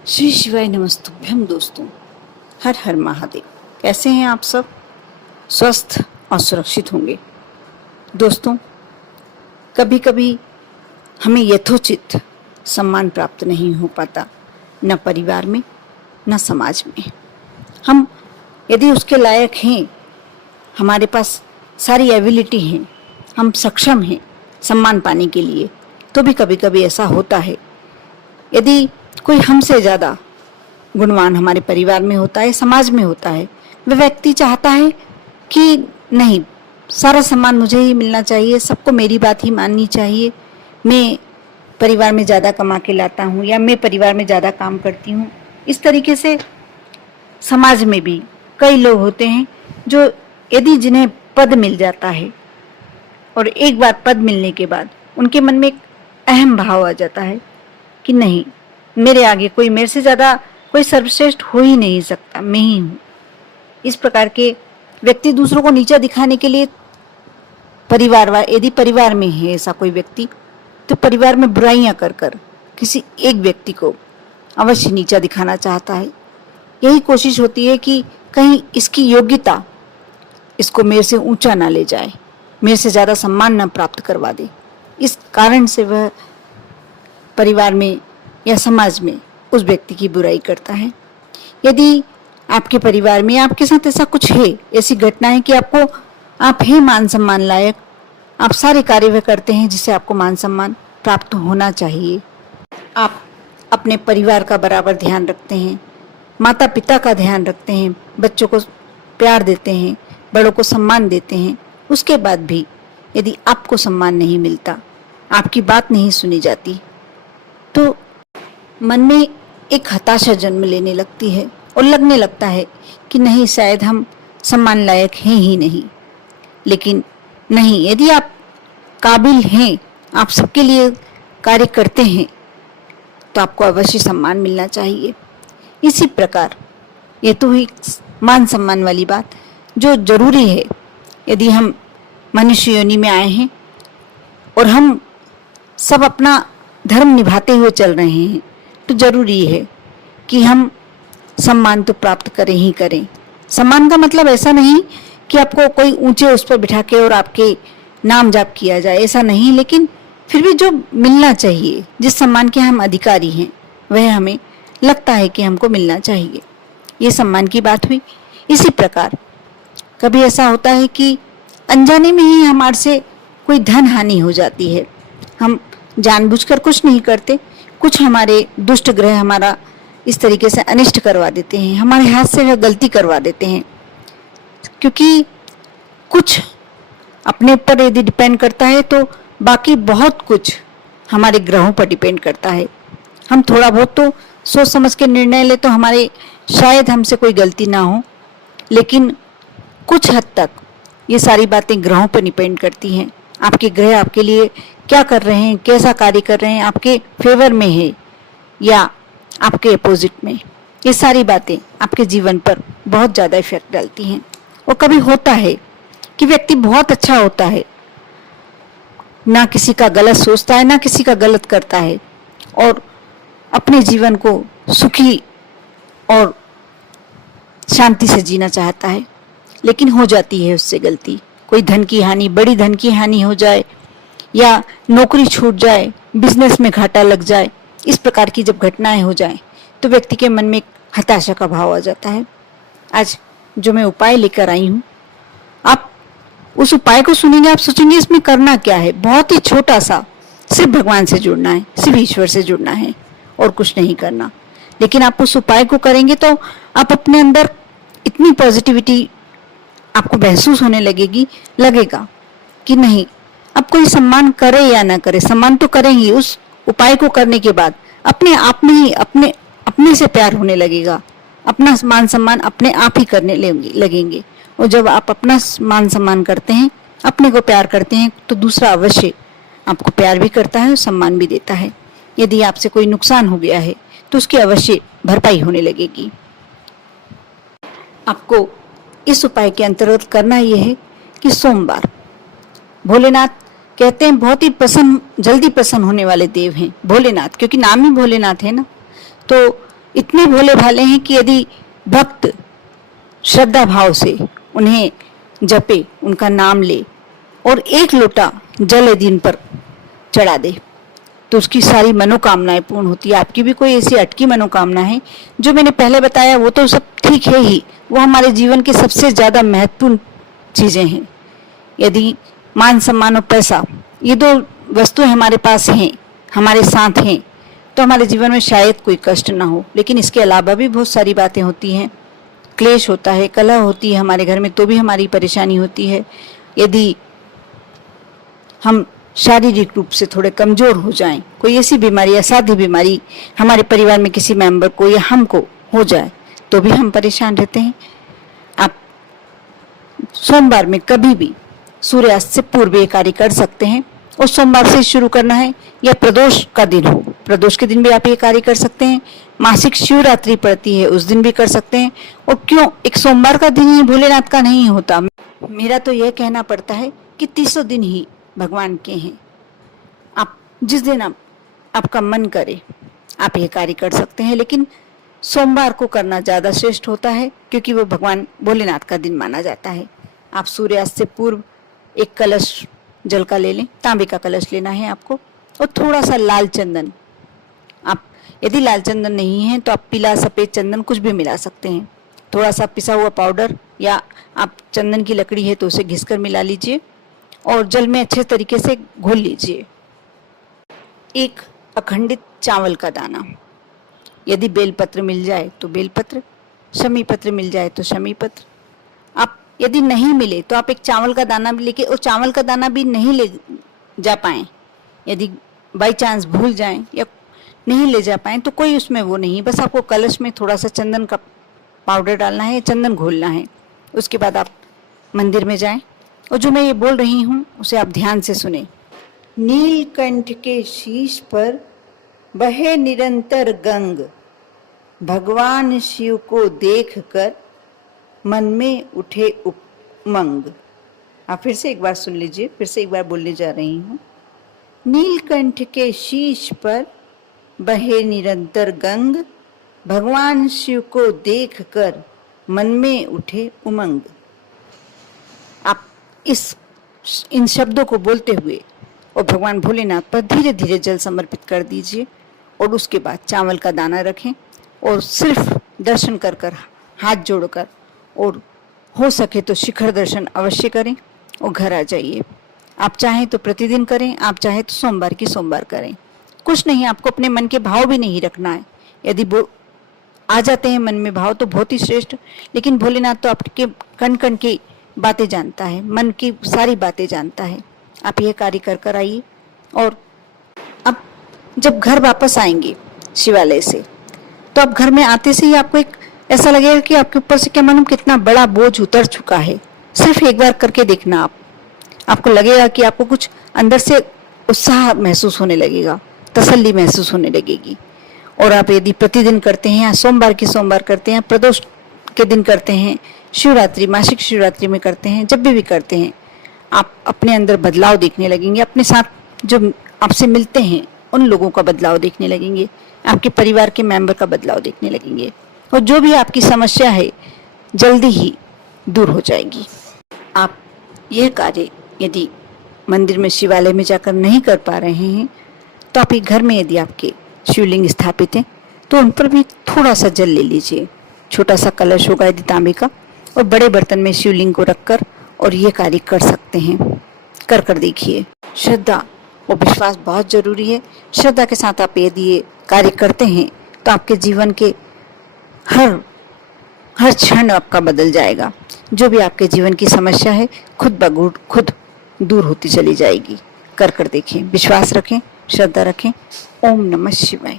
श्री शिवाय नमस्तुभ्यम। दोस्तों, हर हर महादेव। कैसे हैं आप सब? स्वस्थ और सुरक्षित होंगे। दोस्तों, कभी कभी हमें यथोचित सम्मान प्राप्त नहीं हो पाता, न परिवार में न समाज में। हम यदि उसके लायक हैं, हमारे पास सारी एबिलिटी है, हम सक्षम हैं सम्मान पाने के लिए, तो भी कभी कभी ऐसा होता है। यदि कोई हमसे ज़्यादा गुणवान हमारे परिवार में होता है, समाज में होता है, वह व्यक्ति चाहता है कि नहीं, सारा सम्मान मुझे ही मिलना चाहिए, सबको मेरी बात ही माननी चाहिए, मैं परिवार में ज़्यादा कमा के लाता हूँ या मैं परिवार में ज़्यादा काम करती हूँ। इस तरीके से समाज में भी कई लोग होते हैं जो यदि जिन्हें पद मिल जाता है और एक बार पद मिलने के बाद उनके मन में एक अहम भाव आ जाता है कि नहीं, मेरे आगे कोई, मेरे से ज़्यादा कोई सर्वश्रेष्ठ हो ही नहीं सकता, मैं ही हूँ। इस प्रकार के व्यक्ति दूसरों को नीचा दिखाने के लिए यदि परिवार में है ऐसा कोई व्यक्ति, तो परिवार में बुराइयां कर कर किसी एक व्यक्ति को अवश्य नीचा दिखाना चाहता है। यही कोशिश होती है कि कहीं इसकी योग्यता इसको मेरे से ऊंचा ना ले जाए, मेरे से ज़्यादा सम्मान ना प्राप्त करवा दे। इस कारण से वह परिवार में या समाज में उस व्यक्ति की बुराई करता है। यदि आपके परिवार में आपके साथ ऐसा कुछ है, ऐसी घटना है कि आप हैं मान सम्मान लायक, आप सारे कार्य वह करते हैं जिससे आपको मान सम्मान प्राप्त होना चाहिए, आप अपने परिवार का बराबर ध्यान रखते हैं, माता पिता का ध्यान रखते हैं, बच्चों को प्यार देते हैं, बड़ों को सम्मान देते हैं, उसके बाद भी यदि आपको सम्मान नहीं मिलता, आपकी बात नहीं सुनी जाती, तो मन में एक हताशा जन्म लेने लगती है और लगने लगता है कि नहीं, शायद हम सम्मान लायक हैं ही नहीं। लेकिन नहीं, यदि आप काबिल हैं, आप सबके लिए कार्य करते हैं, तो आपको अवश्य सम्मान मिलना चाहिए। इसी प्रकार ये तो हुई मान सम्मान वाली बात जो जरूरी है। यदि हम मनुष्य योनि में आए हैं और हम सब अपना धर्म निभाते हुए चल रहे हैं, तो जरूरी है कि हम सम्मान तो प्राप्त करें ही करें। सम्मान का मतलब ऐसा नहीं कि आपको कोई ऊंचे उस पर बिठा के और आपके नाम जाप किया जाए, ऐसा नहीं, लेकिन फिर भी जो मिलना चाहिए, जिस सम्मान के हम अधिकारी हैं, वह हमें लगता है कि हमको मिलना चाहिए। ये सम्मान की बात हुई। इसी प्रकार कभी ऐसा होता है कि अनजाने में ही हमारे से कोई धन हानि हो जाती है। हम जानबूझकर कुछ नहीं करते, कुछ हमारे दुष्ट ग्रह हमारा इस तरीके से अनिष्ट करवा देते हैं, हमारे हाथ से वह गलती करवा देते हैं। क्योंकि कुछ अपने ऊपर यदि डिपेंड करता है तो बाकी बहुत कुछ हमारे ग्रहों पर डिपेंड करता है। हम थोड़ा बहुत तो सोच समझ के निर्णय ले तो हमारे शायद हमसे कोई गलती ना हो, लेकिन कुछ हद तक ये सारी बातें ग्रहों पर डिपेंड करती हैं। आपके ग्रह आपके लिए क्या कर रहे हैं, कैसा कार्य कर रहे हैं, आपके फेवर में है या आपके अपोजिट में, ये सारी बातें आपके जीवन पर बहुत ज़्यादा इफेक्ट डालती हैं। और कभी होता है कि व्यक्ति बहुत अच्छा होता है, ना किसी का गलत सोचता है, ना किसी का गलत करता है, और अपने जीवन को सुखी और शांति से जीना चाहता है, लेकिन हो जाती है उससे गलती। कोई धन की हानि, बड़ी धन की हानि हो जाए, या नौकरी छूट जाए, बिजनेस में घाटा लग जाए, इस प्रकार की जब घटनाएं हो जाएं, तो व्यक्ति के मन में एक हताशा का भाव आ जाता है। आज जो मैं उपाय लेकर आई हूँ, आप उस उपाय को सुनेंगे, आप सोचेंगे इसमें करना क्या है। बहुत ही छोटा सा, सिर्फ भगवान से जुड़ना है, सिर्फ ईश्वर से जुड़ना है और कुछ नहीं करना। लेकिन आप उस उपाय को करेंगे तो आप अपने अंदर इतनी पॉजिटिविटी आपको महसूस होने लगेगा कि नहीं, अब कोई सम्मान करे या ना करे, सम्मान तो करेंगे। उस उपाय को करने के बाद अपने आप में ही अपने से प्यार होने लगेगा, अपना मान सम्मान अपने आप ही करने लगेंगे। और जब आप अपना मान सम्मान करते हैं, अपने को प्यार करते हैं, तो दूसरा अवश्य आपको प्यार भी करता है और सम्मान भी देता है। यदि आपसे कोई नुकसान हो गया है तो उसकी अवश्य भरपाई होने लगेगी। आपको इस उपाय के अंतर्गत करना यह है कि सोमवार, भोलेनाथ कहते हैं बहुत ही जल्दी प्रसन्न होने वाले देव हैं भोलेनाथ, क्योंकि नाम ही भोलेनाथ है ना। तो इतने भोले भाले हैं कि यदि भक्त श्रद्धा भाव से उन्हें जपे, उनका नाम ले और एक लोटा जल यदि इन पर चढ़ा दे तो उसकी सारी मनोकामनाएं पूर्ण होती है। आपकी भी कोई ऐसी अटकी मनोकामना है, जो मैंने पहले बताया वो तो सब ठीक है ही, वो हमारे जीवन की सबसे ज्यादा महत्वपूर्ण चीजें हैं। यदि मान सम्मान और पैसा ये दो वस्तुएं हमारे पास हैं, हमारे साथ हैं, तो हमारे जीवन में शायद कोई कष्ट ना हो। लेकिन इसके अलावा भी बहुत सारी बातें होती हैं, क्लेश होता है, कलह होती है हमारे घर में, तो भी हमारी परेशानी होती है। यदि हम शारीरिक रूप से थोड़े कमजोर हो जाएं, कोई ऐसी बीमारी, असाध्य बीमारी हमारे परिवार में किसी मेंबर को या हमको हो जाए, तो भी हम परेशान रहते हैं। आप सोमवार में कभी भी सूर्यास्त से पूर्व ये कार्य कर सकते हैं, और सोमवार से शुरू करना है, या प्रदोष का दिन हो, प्रदोष के दिन भी आप ये कार्य कर सकते हैं। मासिक शिवरात्रि पड़ती है उस दिन भी कर सकते हैं। और क्यों एक सोमवार का दिन ही भोलेनाथ का नहीं होता? मेरा तो यह कहना पड़ता है कि 300 दिन ही भगवान के हैं। आप जिस दिन आपका मन करे आप यह कार्य कर सकते हैं, लेकिन सोमवार को करना ज्यादा श्रेष्ठ होता है, क्योंकि वो भगवान भोलेनाथ का दिन माना जाता है। आप सूर्यास्त से पूर्व एक कलश जल का ले लें, तांबे का कलश लेना है आपको, और थोड़ा सा लाल चंदन, आप यदि लाल चंदन नहीं है तो आप पीला सफेद चंदन कुछ भी मिला सकते हैं, थोड़ा सा पिसा हुआ पाउडर, या आप चंदन की लकड़ी है तो उसे घिसकर मिला लीजिए और जल में अच्छे तरीके से घोल लीजिए। एक अखंडित चावल का दाना, यदि बेलपत्र मिल जाए तो बेलपत्र, शमी पत्र मिल जाए तो शमी पत्र, आप यदि नहीं मिले तो आप एक चावल का दाना भी लेके, और चावल का दाना भी नहीं ले जा पाए, यदि बाई चांस भूल जाएं या नहीं ले जा पाए तो कोई उसमें वो नहीं, बस आपको कलश में थोड़ा सा चंदन का पाउडर डालना है, चंदन घोलना है। उसके बाद आप मंदिर में जाएं, और जो मैं ये बोल रही हूँ उसे आप ध्यान से सुने। नीलकंठ के शीश पर बहे निरंतर गंग, भगवान शिव को देखकर मन में उठे उमंग। आप फिर से एक बार सुन लीजिए, फिर से एक बार बोलने जा रही हूँ। नीलकंठ के शीश पर बहे निरंतर गंग, भगवान शिव को देखकर मन में उठे उमंग। आप इन शब्दों को बोलते हुए और भगवान भोलेनाथ पर धीरे धीरे जल समर्पित कर दीजिए, और उसके बाद चावल का दाना रखें और सिर्फ दर्शन कर कर, हाथ जोड़कर, और हो सके तो शिखर दर्शन अवश्य करें और घर आ जाइए। आप चाहें तो प्रतिदिन करें, आप चाहें तो सोमवार की सोमवार करें, कुछ नहीं, आपको अपने मन के भाव भी नहीं रखना है। यदि वो आ जाते हैं मन में भाव तो बहुत ही श्रेष्ठ, लेकिन भोलेनाथ तो आपके कण कण की बातें जानता है, मन की सारी बातें जानता है। आप यह कार्य कर कर आइए, और अब जब घर वापस आएंगे शिवालय से, तो अब घर में आते से ही आपको एक ऐसा लगेगा कि आपके ऊपर से क्या मालूम कितना बड़ा बोझ उतर चुका है। सिर्फ एक बार करके देखना, आपको लगेगा कि आपको कुछ अंदर से उत्साह महसूस होने लगेगा, तसल्ली महसूस होने लगेगी। और आप यदि प्रतिदिन करते हैं, या सोमवार की सोमवार करते हैं, प्रदोष के दिन करते हैं, शिवरात्रि, मासिक शिवरात्रि में करते हैं, जब भी करते हैं, आप अपने अंदर बदलाव देखने लगेंगे। अपने साथ जो आपसे मिलते हैं उन लोगों का बदलाव देखने लगेंगे, आपके परिवार के मेंबर का बदलाव देखने लगेंगे, और जो भी आपकी समस्या है जल्दी ही दूर हो जाएगी। आप यह कार्य यदि मंदिर में, शिवालय में जाकर नहीं कर पा रहे हैं, तो आप एक घर में यदि आपके शिवलिंग स्थापित हैं तो उन पर भी थोड़ा सा जल ले लीजिए। छोटा सा कलश होगा यदि तांबे का, और बड़े बर्तन में शिवलिंग को रखकर और ये कार्य कर सकते हैं। कर कर देखिए। श्रद्धा और विश्वास बहुत जरूरी है। श्रद्धा के साथ आप यदि ये कार्य करते हैं तो आपके जीवन के हर क्षण आपका बदल जाएगा। जो भी आपके जीवन की समस्या है खुद ब खुद दूर होती चली जाएगी। कर कर देखें, विश्वास रखें, श्रद्धा रखें। ओम नमः शिवाय।